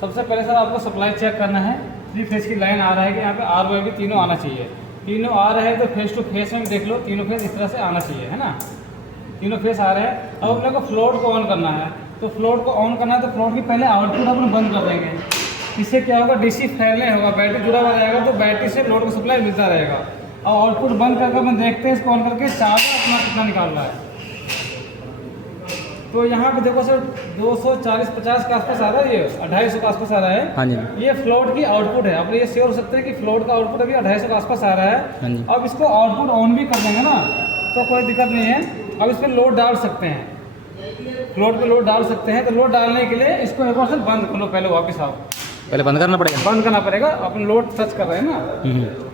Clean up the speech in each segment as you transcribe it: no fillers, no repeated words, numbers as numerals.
सबसे पहले सर आपको सप्लाई चेक करना है। 3 फेज की लाइन आ रहा है कि यहाँ पे आर वाई भी तीनों आना चाहिए। तीनों आ रहे हैं तो फेस टू फेस में देख लो, तीनों फेस इस तरह से आना चाहिए, है ना। तीनों फेस आ रहे हैं। अब अपने को फ्लोट को ऑन करना है, तो फ्लोट को ऑन करना है तो फ्लोट की पहले आउटपुट अपन बंद कर देंगे। इससे क्या होगा, डीसी फैलने होगा, बैटरी जुड़ा हुआ रहेगा तो बैटरी से लोड को सप्लाई मिलता रहेगा। और आउटपुट बंद करके अपन देखते हैं इसको ऑन करके चार्जर अपना कितना निकाल रहा है। तो यहाँ पे देखो सर 240-50 के आसपास आ रहा है, ये 250 के आसपास आ रहा है। हाँ जी। ये फ्लोट की आउटपुट है। आप ये श्योर हो सकते हैं कि फ्लोट का आउटपुट अभी 250 के आसपास आ रहा है। हाँ जी। अब इसको आउटपुट ऑन भी कर देंगे ना तो कोई दिक्कत नहीं है। अब इस पर लोड डाल सकते हैं, फ्लोट पे लोड डाल सकते हैं। तो लोड डालने के लिए इसको एक बार से बंद कर लो, पहले वापस आओ। पहले बंद करना पड़ेगा? बंद करना पड़ेगा, अपन लोड टच कर रहे हैं ना।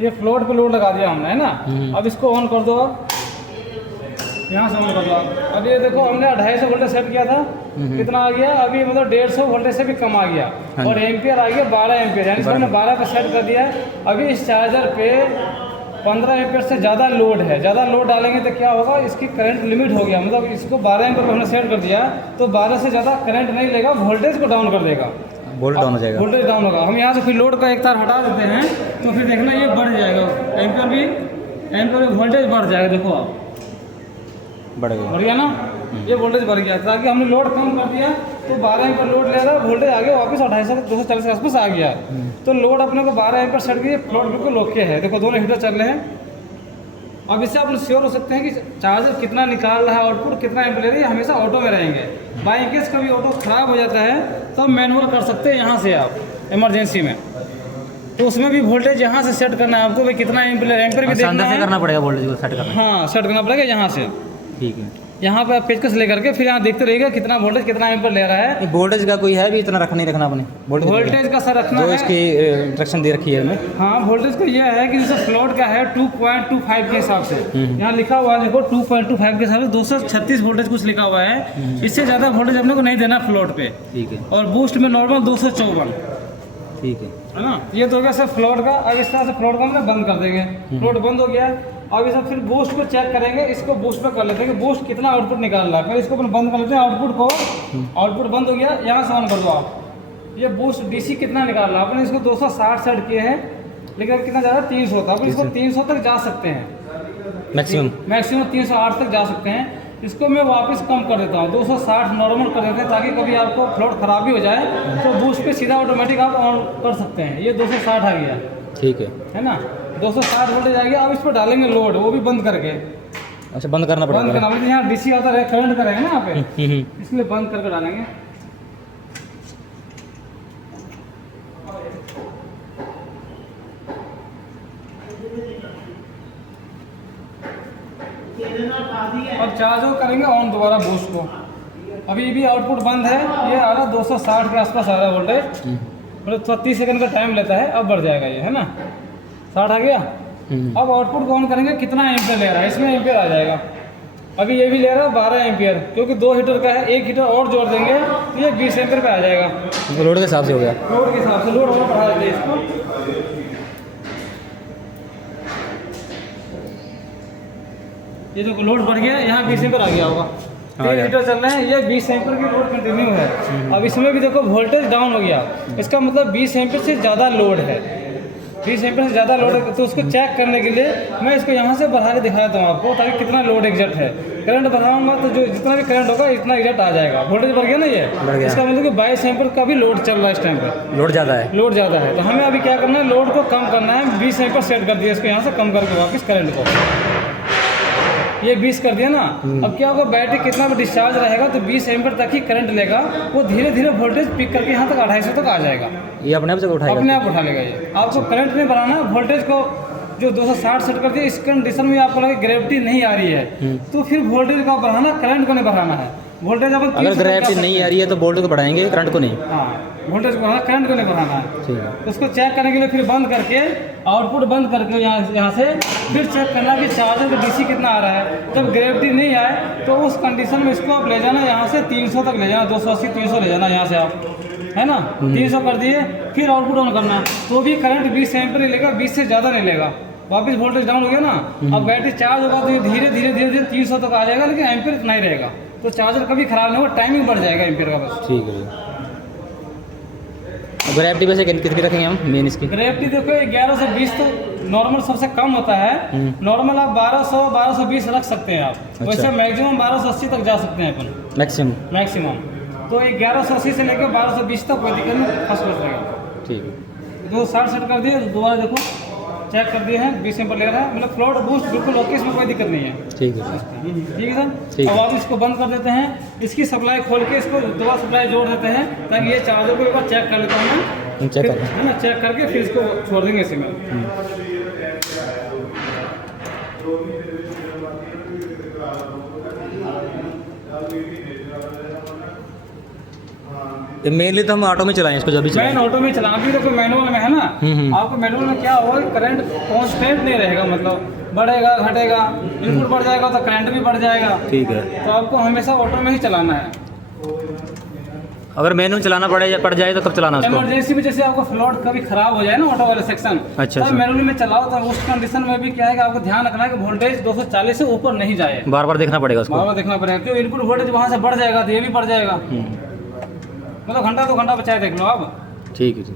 ये फ्लोट पे लोड लगा दिया हमने, है ना। अब इसको ऑन कर दो, आप यहाँ से ऑन कर दो आप। अब ये देखो हमने 250 वोल्टेज सेट किया था, कितना आ गया अभी, मतलब 150 वोल्टेज से भी कम आ गया। और एम्पियर आ गया 12 एम्पियर, यानी हमने 12 पे सेट कर दिया है। अभी इस चार्जर पे 15 एम्पियर से ज़्यादा लोड है। ज़्यादा लोड डालेंगे तो क्या होगा, इसकी करंट लिमिट हो गया, मतलब इसको 12 एम्पियर पर हमने सेट कर दिया तो 12 से ज़्यादा करंट नहीं लेगा, वोल्टेज को डाउन कर देगा, वोल्टेज डाउन हो जाएगा। वोल्टेज डाउन होगा। हम यहाँ से फिर लोड का एक तार हटा देते हैं तो फिर देखना ये बढ़ जाएगा, एम्पियर भी वोल्टेज बढ़ जाएगा। देखो आप बढ़ गया ना, ये वोल्टेज बढ़ गया। ताकि हमने लोड कम कर दिया तो 12 एम्पियर लोड ले रहा है, वोल्टेज आगे वापस 240 के आसपास आ गया। तो लोड अपने को 12 एम्पियर सेट की, फ्लोट बिल्कुल ओके है। देखो दोनों हीटर चल रहे हैं। अब इससे आप श्योर हो सकते हैं कि चार्जर कितना निकाल रहा है, आउटपुट कितना एम्पियर ले रही है, हमेशा ऑटो में रहेंगे। बाई केस कभी ऑटो खराब हो जाता है तब मैनुअल कर सकते हैं यहाँ से आप, इमरजेंसी में। तो उसमें भी वोल्टेज यहाँ से सेट करना है आपको, भाई कितना एम्पियर भी देखना है, करना पड़ेगा वोल्टेज को सेट करना। हाँ, सेट करना पड़ेगा यहाँ से। ठीक है। यहाँ पे आप पेचकस लेकर के फिर यहाँ देखते रहिएगा कितना वोल्टेज कितना एम्पियर ले रहा है। वोल्टेज का कोई है भी इतना रखना नहीं रखना अपने? वोल्टेज का सर रखना जो है, इसकी इंस्ट्रक्शन दे रखी है हमें। हाँ, वोल्टेज को ये है कि जैसे फ्लोट का है 2.25 के हिसाब से, यहाँ लिखा हुआ है देखो 2.25 के हिसाब से 236 वोल्टेज कुछ लिखा हुआ है। इससे ज़्यादा वोल्टेज अपने को नहीं देना फ्लोट पे। ठीक है। और बूस्ट में नॉर्मल 254। ठीक है ना। ये तो हो गया सर फ्लोट का। अब इस तरह से फ्लोट को हम बंद कर देंगे, फ्लोट बंद हो गया। अब ये सब फिर बूस्ट को चेक करेंगे, इसको बूस्ट पे कर लेते हैं कि बूस्ट कितना आउटपुट निकाल रहा है। पहले इसको अपन बंद कर लेते हैं, आउटपुट को। आउटपुट बंद हो गया, यहाँ से ऑन कर दो आप। ये बूस्ट डीसी कितना निकाल रहा है, अपन इसको 260 सेट किए हैं, लेकिन अब कितना जा रहा है 300 था। अपन इसको 300 तक जा सकते हैं, मैक्सिमम 308 तक जा सकते हैं। इसको मैं वापस कम कर देता हूँ, 260 नॉर्मल कर देते हैं, ताकि कभी आपको फ्लोट खराब भी हो जाए तो बूस्ट पे सीधा ऑटोमेटिक आप ऑन कर सकते हैं। ये 260 आ गया, ठीक है ना। 260 वोल्टेज आ गया। अब इस पर डालेंगे लोड, वो भी बंद करके। अच्छा, बंद करना पड़ेगा। बंद करना पड़ेगा, यहाँ डीसी आता है, करंट करेंगे ना यहाँ पे, इसलिए बंद करके डालेंगे। अब चार्ज करेंगे ऑन दोबारा बूस्ट को। अभी भी आउटपुट बंद है, ये आ रहा 260 के आसपास आ रहा है वोल्टेज, मतलब 30 सेकंड का टाइम लेता है। अब बढ़ जाएगा ये, है ना। 60 आ गया। अब आउटपुट को ऑन करेंगे, कितना एम्पियर ले रहा है, इसमें एम्पियर आ जाएगा। अभी ये भी ले रहा है 12 एम्पियर, क्योंकि 2 हीटर का है, 1 हीटर और जोड़ देंगे तो ये 20 एम्पियर पे आ जाएगा। लोड के हिसाब से हो गया, लोड के हिसाब से लोड और बढ़ा देते हैं इसको। ये जो लोड बढ़ गया, यहाँ 20 एम्पियर आ गया होगा। 3 हीटर चल रहे हैं, ये 20 एम्पियर की लोड कंटिन्यू है। अब इसमें भी देखो वोल्टेज डाउन हो गया, इसका मतलब 20 एम्पियर से ज़्यादा लोड है। 20 एम्पियर से ज़्यादा लोड है, तो उसको चेक करने के लिए मैं इसको यहाँ से बढ़ा के दिखा देता हूँ आपको, ताकि कितना लोड एग्जैक्ट है। करंट बढ़ाऊंगा तो जो जितना भी करंट होगा इतना एग्जैक्ट आ जाएगा। वोल्टेज बढ़ गया ना, ये इसका मतलब कि 22 एम्पियर का भी लोड चल रहा है इस टाइम पे। लोड ज़्यादा है, लोड ज़्यादा है। तो हमें अभी क्या करना है, लोड को कम करना है। 20 एम्पियर सेट कर दिया, इसको यहाँ से कम करके वापस करंट को, ये 20 कर दिया ना। अब क्या होगा, बैटरी कितना भी डिस्चार्ज रहेगा तो 20 एम्पियर तक ही करंट लेगा, वो धीरे धीरे वोल्टेज पिक करके यहाँ तक 250 तक आ जाएगा। ये अपने आप से उठाएगा, अपने आप उठा लेगा ये। आपको करंट नहीं बढ़ाना है, वोल्टेज को जो 260 सेट कर दिया, इस कंडीशन में आपको लगे ग्रेविटी नहीं आ रही है तो फिर वोल्टेज को बढ़ाना, करंट को नहीं बढ़ाना है। वोल्टेज अपन अगर ग्रेविटी नहीं आ रही है तो वोल्टेज को बढ़ाएंगे, करंट को नहीं। हाँ, वोल्टेज को बढ़ाना, करंट को नहीं बढ़ाना है। ठीक है। उसको चेक करने के लिए फिर बंद करके, आउटपुट बंद करके यहाँ से फिर चेक करना कि चार्जर का डीसी कितना आ रहा है। जब ग्रेविटी नहीं आए तो उस कंडीशन में इसको आप ले जाना यहाँ से 300 तक ले जाना, 280 300 ले जाना यहाँ से आप, है ना। 300 कर दिए, फिर आउटपुट ऑन करना, तो भी करंट 20 एम्पियर लेगा, 20 से ज़्यादा नहीं लेगा। वापस वोल्टेज डाउन हो गया ना, अब बैटरी चार्ज होगा तो ये धीरे धीरे धीरे धीरे 300 तक आ जाएगा, लेकिन एम्पियर इतना ही रहेगा। तो चार्जर कभी खराब नहीं होगा, टाइमिंग बढ़ जाएगा एम्पियर का बस। ठीक है। ग्रेविटी वैसे कितनी रखेंगे हम मेन इसकी? ग्रेविटी देखो 11 से 20 तो नॉर्मल सबसे कम होता है। नॉर्मल आप 1200-1220 रख सकते हैं आप। वैसे मैक्सिमम 1280 तक जा सकते हैं अपन, मैक्सिमम। तो 1180 से लेकर 1220 तक कोई दिक्कत नहीं, फर्स्ट क्लास रहेगा। ठीक है। जो 60 सेट कर दिए, दोबारा देखो चेक कर दिए हैं, 20 एम्पर ले रहा है, मतलब फ्लोट बूस्ट बिल्कुल ओके, इसमें कोई दिक्कत नहीं है। ठीक है, ठीक है सर। अब आप इसको बंद कर देते हैं, इसकी सप्लाई खोल के इसको दोबारा सप्लाई जोड़ देते हैं, ताकि ये चार्जर को एक बार चेक कर लेता हूँ, है ना, चेक करके फिर इसको छोड़ देंगे इसी में। मेनली तो हम ऑटो में चलाएं इसको, जब भी मैन ऑटो में चलाना भी देखो, मैनुअल में है ना, आपको मैनुअल में क्या होगा, करंट कांस्टेंट नहीं रहेगा, मतलब बढ़ेगा घटेगा, इनपुट बढ़ जाएगा तो करंट भी बढ़ जाएगा। ठीक है, तो आपको हमेशा ऑटो में ही चलाना है। अगर मैनुअल चलाना पड़ जाए तो कब चलाना उसको? इमरजेंसी में, जैसे आपका फ्लोट कभी खराब हो जाए ना ऑटो वाले सेक्शन, अच्छा, तब मैनुअल में चलाओ, तो उस कंडीशन में भी क्या है कि आपको ध्यान रखना है कि वोल्टेज 240 से ऊपर नहीं जाए। बार बार देखना पड़ेगा उसको, बार बार देखना पड़ेगा, क्योंकि इनपुट वोल्टेज वहाँ से बढ़ जाएगा तो ये भी बढ़ जाएगा, मतलब घंटा 2 घंटा बचाए देख लो आप। ठीक है जी।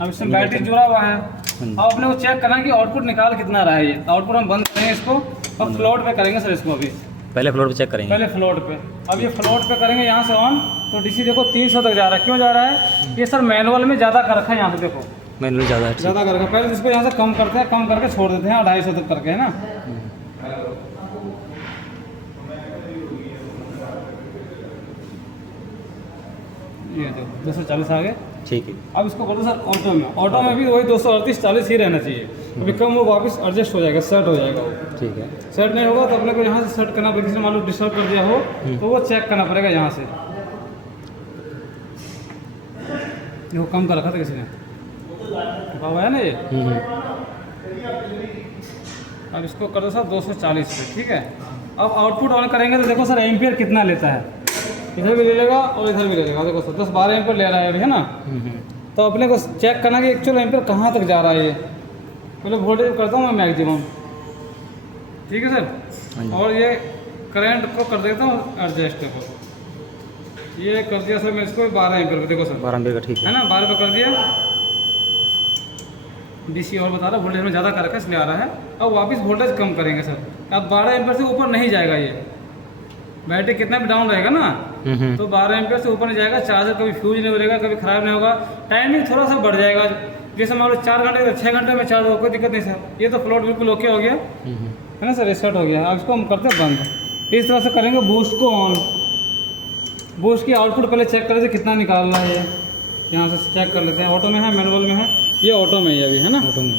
अब इसमें बैटरी जुड़ा हुआ है, अब अपने को चेक करना है कि आउटपुट निकाल कितना रहा है ये। आउटपुट हम बंद करेंगे इसको और फ्लोट पे करेंगे सर इसको। अभी पहले फ्लोट पे चेक करेंगे, पहले फ्लोट पे। अब ये फ्लोट पे करेंगे यहाँ से ऑन, तो डीसी देखो 300 तक जा रहा है। क्यों जा रहा है? ये सर मैनुअल में ज़्यादा कर रखा है, यहाँ से देखो मैनुअल ज़्यादा कर रखा है। पहले इसको यहाँ से कम करते हैं, कम करके छोड़ देते हैं 250 तक करके, है ना। ये देखो 240 आ गए। ठीक है, अब इसको कर दो सर ऑटो में। ऑटो में भी वही 238-40 ही रहना चाहिए, अभी कम वो वापस एडजस्ट हो जाएगा, सेट हो जाएगा वो। ठीक है, सेट नहीं होगा तो अपने को यहाँ से सेट करना पड़ेगा। किसी ने मान लो डिस्टर्ब कर दिया हो तो वो चेक करना पड़ेगा यहाँ से। वो कम कर रखा था किसी ने, है ना ये। अब इसको कर दो सर 240 पे। ठीक है, अब आउटपुट ऑन करेंगे तो देखो सर एम्पियर कितना लेता है, इधर भी ले लेगा और इधर भी ले लेगा। देखो सर 10-12 एम्पियर ले रहा है अभी, है ना। तो अपने को चेक करना कि एक्चुअल एम्पियर कहाँ तक जा रहा है ये। पहले वोल्टेज करता हूँ मैं मैक्सिमम, ठीक है सर। और ये करंट को कर देता हूँ एडजस्ट। देखो ये कर दिया सर मैं इसको 12 एम्पियर पे। देखो सर 12 एम्पियर का, ठीक है ना, 12 पे कर दिया। डीसी और बता रहा है, वोल्टेज में ज़्यादा कर रखा है इसलिए आ रहा है। अब वापस वोल्टेज कम करेंगे सर। अब 12 एम्पियर से ऊपर नहीं जाएगा ये। बैटरी कितना भी डाउन रहेगा ना, तो 12 एम्पियर से ऊपर नहीं जाएगा। चार्जर कभी फ्यूज नहीं बढ़ेगा, कभी खराब नहीं होगा। टाइमिंग थोड़ा सा बढ़ जाएगा, जैसे मान लो 4 घंटे या 6 घंटे में चार्ज होगा, कोई दिक्कत नहीं सर। ये तो फ्लोट बिल्कुल ओके हो गया, है ना सर, रिसेट हो गया। अब इसको हम करते हैं बंद। इस तरह से करेंगे बूस्ट को ऑन। बूस्ट की आउटपुट पहले चेक कर लेते कितना निकाल रहा है ये, यहाँ से चेक कर लेते हैं। ऑटो में है, मैनुअल में है, ये ऑटो में ही अभी, है ना। ऑटो में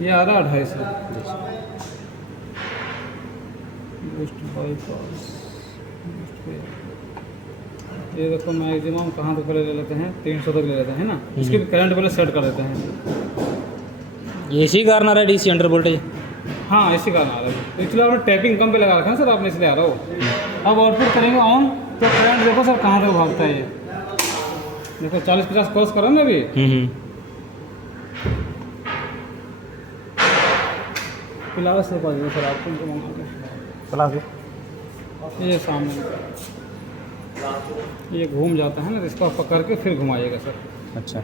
ये आ रहा 250। ये देखो मैक्सिमम कहाँ तक पहले ले लेते हैं, 300 तक ले लेते हैं, ना। इसकी करंट पहले सेट कर देते हैं। ये इसी कारण आ रहा है डीसी अंडर वोल्टेज। हाँ, इसी कारण आ रहा है। एक्चुअली आपने टैपिंग कम पे लगा रखा है सर, आपने इसलिए आ रहा हो। अब आउटपुट करेंगे ऑन, तो करंट देखो सर कहाँ तक भागता है ये। देखो 40-50 क्रॉस करो ना अभी। फिलहाल से पा सर आपको उनको मंगा के चला के। ये सामने ये घूम जाता है ना, तो इसको पकड़ के फिर घुमाइएगा सर। अच्छा,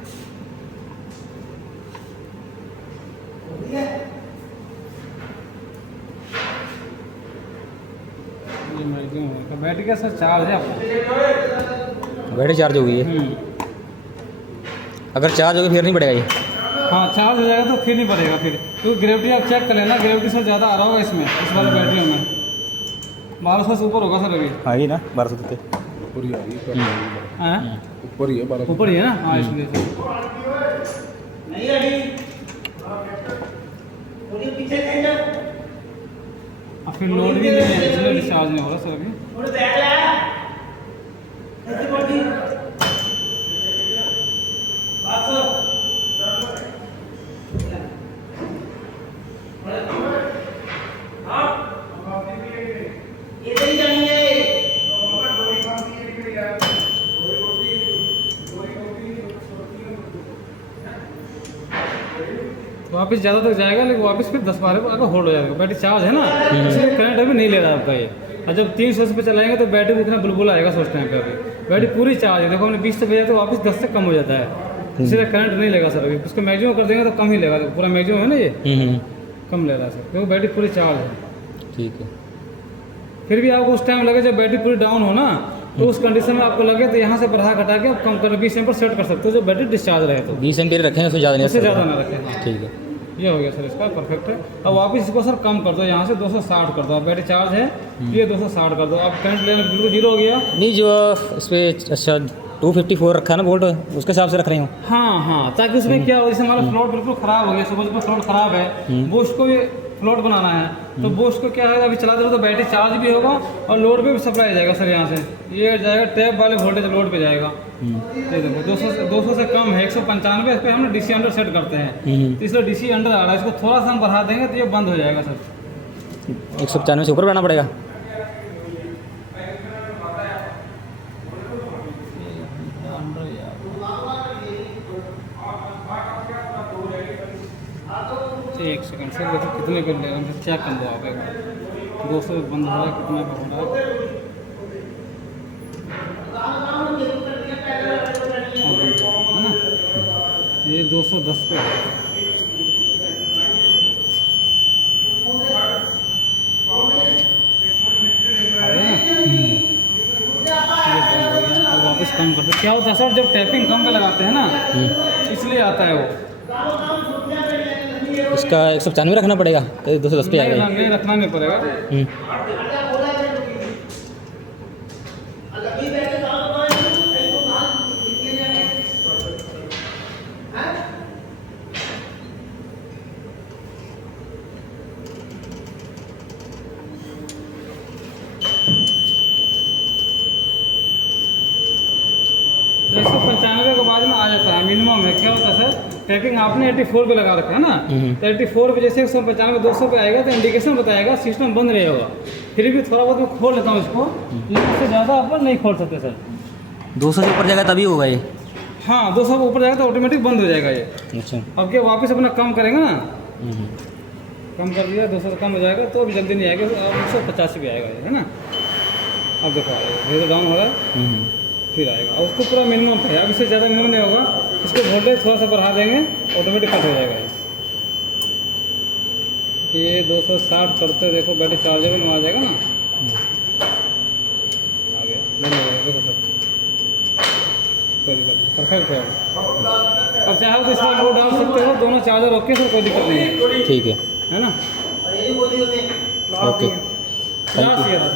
ये मैक्सिमम है। बैटरी का सर चार्ज है आपका? बैटरी चार्ज हो गई है। अगर चार्ज होगी फिर नहीं बढ़ेगा ये? हाँ, चार्ज हो जाएगा तो फिर नहीं बढ़ेगा फिर, क्योंकि ग्रेविटी आप चेक कर लेना, ग्रेविटी से ज़्यादा आ रहा होगा इसमें, इस वाले बैटरियों में 1200 से ऊपर होगा सर अभी। हाँ ही ना, 1200 तक ऊपर ही आ रही है, ऊपर ही है 1200 ऊपर ही है ना। हाँ, इसलिए अब फिर लोड भी नहीं है, इसलिए डिस्चार्ज नहीं हो रहा सर अभी। वापस ज़्यादा तक जाएगा, लेकिन वापस फिर 10-12 पर होल्ड हो जाएगा। बैटरी चार्ज है ना, इसलिए करंट अभी नहीं ले रहा आपका ये। और जब 300 पे चलाएंगे तो बैटरी इतना बुलबुल आएगा सोच टाइम पे। अभी बैटरी पूरी चार्ज है, देखो हमने 20 से भेजा तो वापस 10 से कम हो जाता है, इसलिए करंट नहीं लेगा सर। अभी उसको मैक्सिमम कर देंगे तो कम ही लेगा, पूरा मैक्सिमम है ना ये, कम ले रहा है सर, क्योंकि बैटरी पूरी चार्ज है। ठीक है। फिर भी आपको उस टाइम लगे जब बैटरी पूरी डाउन हो ना, तो उस कंडीशन में आपको लगे तो यहाँ से बढ़ा घटा के आप कम कर 20 एम्पीयर सेट कर सकते हो, जो बैटरी डिस्चार्ज रहे तो। 20 एम्पीयर रखेंगे, उससे ज़्यादा नहीं, उससे ज़्यादा ना रखें। हाँ, ठीक है। ये हो गया सर इसका परफेक्ट है। अब वापस इसको सर कम कर दो, यहाँ से 260 कर दो। अब बैटरी चार्ज है, ये 260 कर दो। अब करंट लेना बिल्कुल 0 हो गया। नहीं, जो इस पर अच्छा 254 रखा है ना वोल्ट, उसके हिसाब से रख रही हूँ। हाँ, ताकि उसमें क्या हो, जैसे हमारा फ्लोट बिल्कुल ख़राब हो गया, सुबह फ्लोट ख़राब है, बूस्ट को भी फ्लोट बनाना है, तो बूस्ट को क्या है, अभी चलाते रहो तो बैटरी चार्ज भी होगा और लोड पे भी सप्लाई जाएगा सर। यहाँ से ये जाएगा टैप वाले वोल्टेज लोड पे जाएगा। ये देखो 200 से कम है, 195 पे हम DC अंडर सेट करते हैं, तो इसलिए DC अंडर आ रहा है। इसको थोड़ा सा हम बढ़ा देंगे तो ये बंद हो जाएगा सर। 195 से ऊपर बढ़ाना पड़ेगा। एक सेकंड सर, देखो कितने पे ले रहे हैं, चेक कर दो आप एक बार। 200 बंद हो रहा है, कितने पे हो रहा है, है ना? ये 210 पे है। अब वापस कम करते, क्या होता है सर, जब टैपिंग कम पे लगाते हैं ना, इसलिए आता है वो। इसका 195 रखना पड़ेगा, तो 210 पे आएगा। नहीं रखना नहीं पड़ेगा। तो 195 के बाद में आ जाता है, मिनिमम है। क्या होता है सर, टैपिंग आपने 84 पे लगा रखा है ना, तो 84 पे जैसे 195 200 पे आएगा तो इंडिकेशन बताएगा, सिस्टम बंद नहीं होगा। फिर भी थोड़ा बहुत मैं खोल लेता हूँ इसको, लेकिन उससे ज़्यादा अपन नहीं खोल सकते सर। 200 से ऊपर जाएगा तभी होगा ये। हाँ, 200 के ऊपर जाएगा तो ऑटोमेटिक बंद हो जाएगा ये। अच्छा। अब क्या वापस अपना कम करेंगे ना, कम कर दिया, 200 कम हो जाएगा तो अभी जल्दी नहीं आएगा, अब 185 भी आएगा ये, है ना। अब देखो आएगा, डाउन हो रहा है, फिर आएगा। और उसको पूरा मिनिमम है, अब इससे ज़्यादा मिनिमम नहीं होगा। इसको वोल्टेज थोड़ा सा बढ़ा देंगे, ऑटोमेटिक कट हो जाएगा ये 260 करते, देखो बैटरी चार्जेबल में आ जाएगा ना, आ गया, देखो सर, कोई दिक्कत नहीं, परफेक्ट है। अब चाहे तो इसमें लोड डाल सकते हो, दोनों चार्जर ओके सर, कोई दिक्कत नहीं है। ठीक है है ना। ओके। क्या चाहिए था?